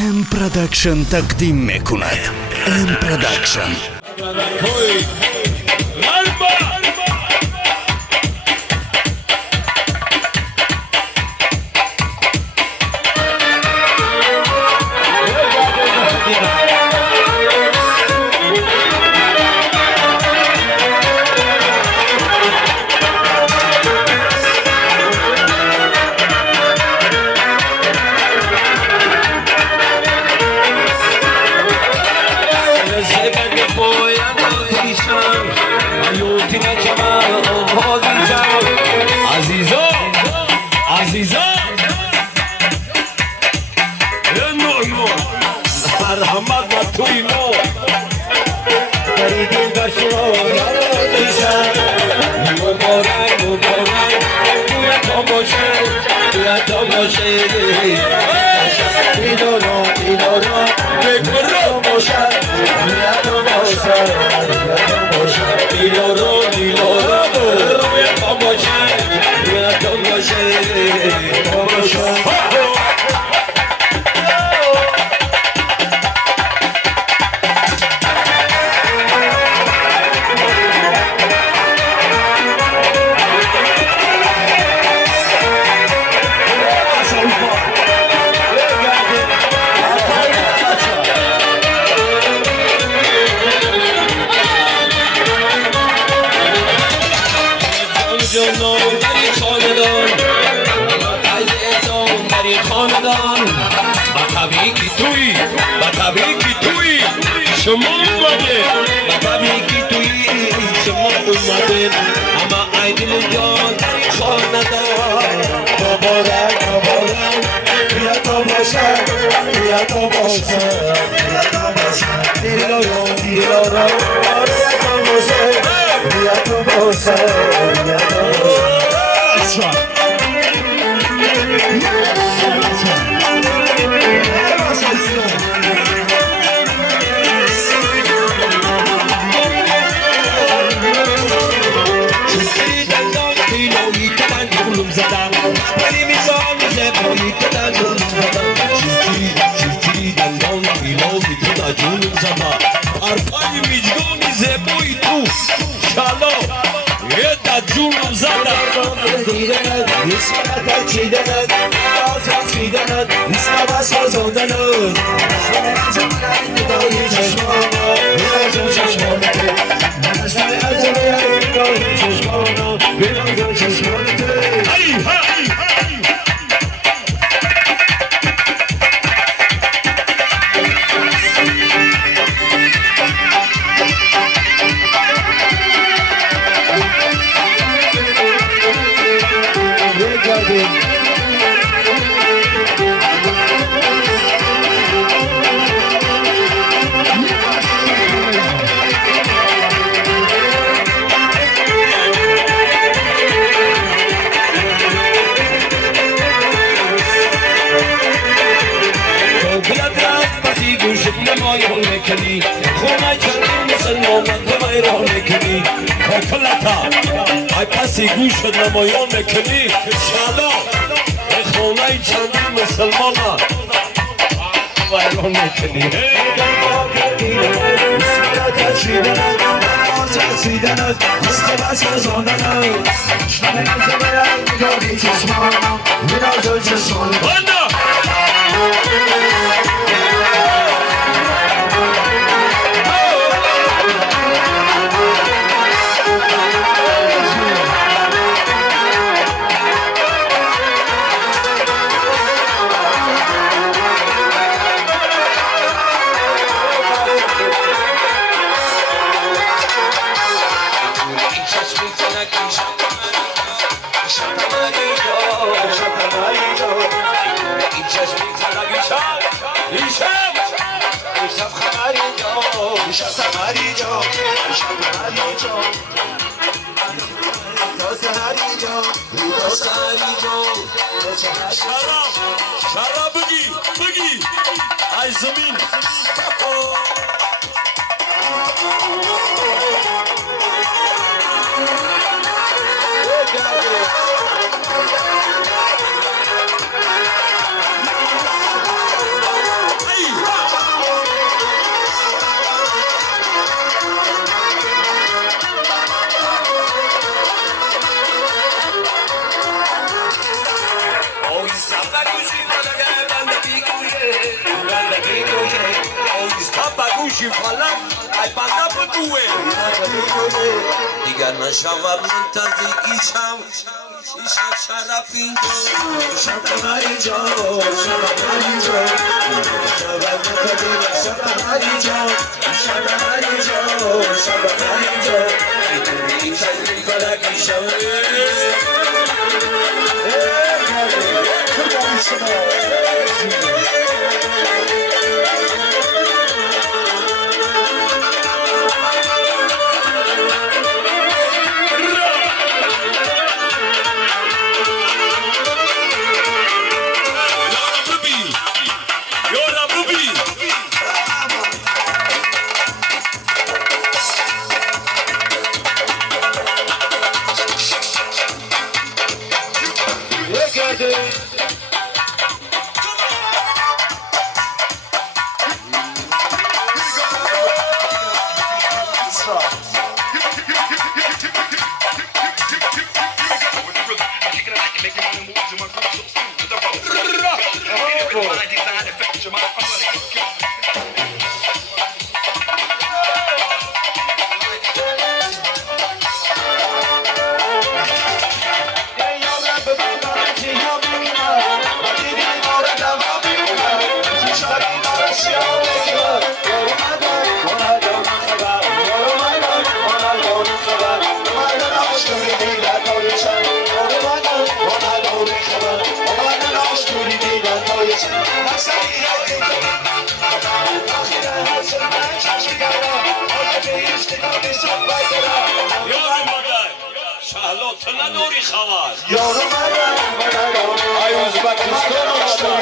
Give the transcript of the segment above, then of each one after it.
ام پروداکشن تقدیم میکند. ام پروداکشن. باشیم فلک ای بنده بدوه دیگر نشوم منتظر ایشم ایشم شرف اینجا شب اینجا شب اینجا شب اینجا شب اینجا شب اینجا ایشم فلک ایشم نداری خواهد یارو ای ازبکستان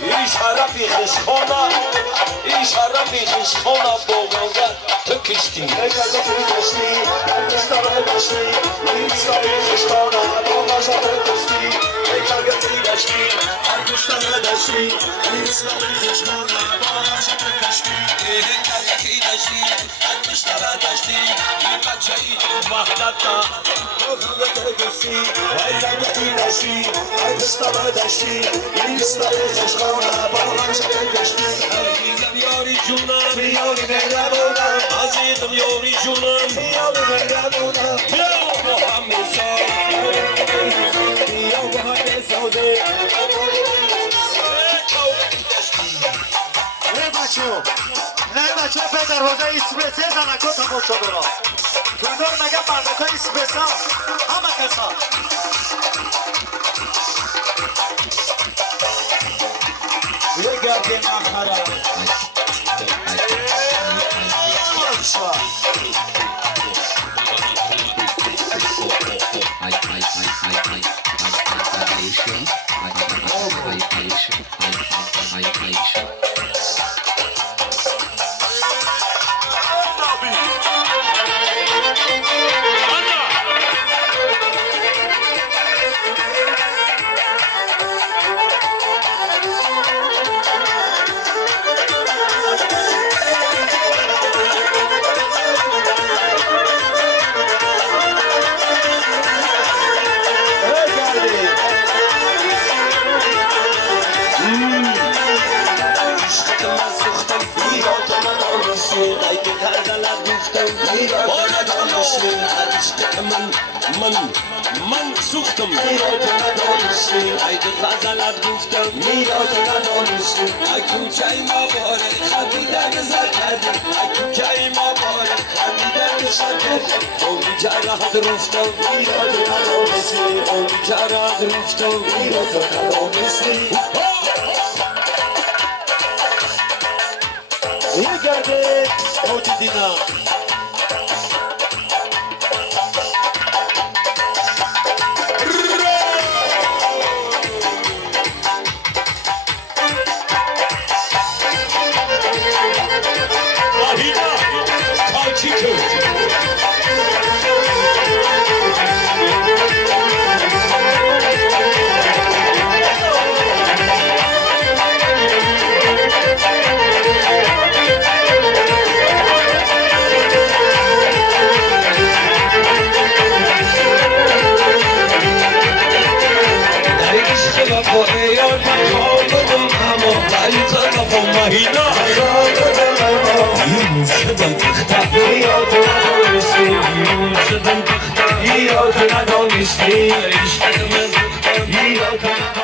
این شرفی خشخانه این شرفی خشخانه باغانگه تو کشتی یاری جونم یاری مهربونم عزیزم یاری جونم یاری مهربونم بیا با هم میساز بیا با هم میسازه نه بچه به دروازه اسپرسی زنکو تماشا برا گردار مگه بردکا اسپرسی همه کسا یه گردی مخره غزلت گفتم بالا تماشی عشق من سوختم ای دو غزلت گفتم اکنون چای ما باره خمیدن زر کردم اکنون چای ما باره خمیدن زر کردم اونی جرحت رفتم اونی جرحت رفتم این گرده موجودینا Mahina Kalçı Köy با ایار من خوابم اما ولی طرفم مهینا یون شدم تخته یاد ندانستی یون شدم تخته یاد ندانستی عشق من یاد ندانستی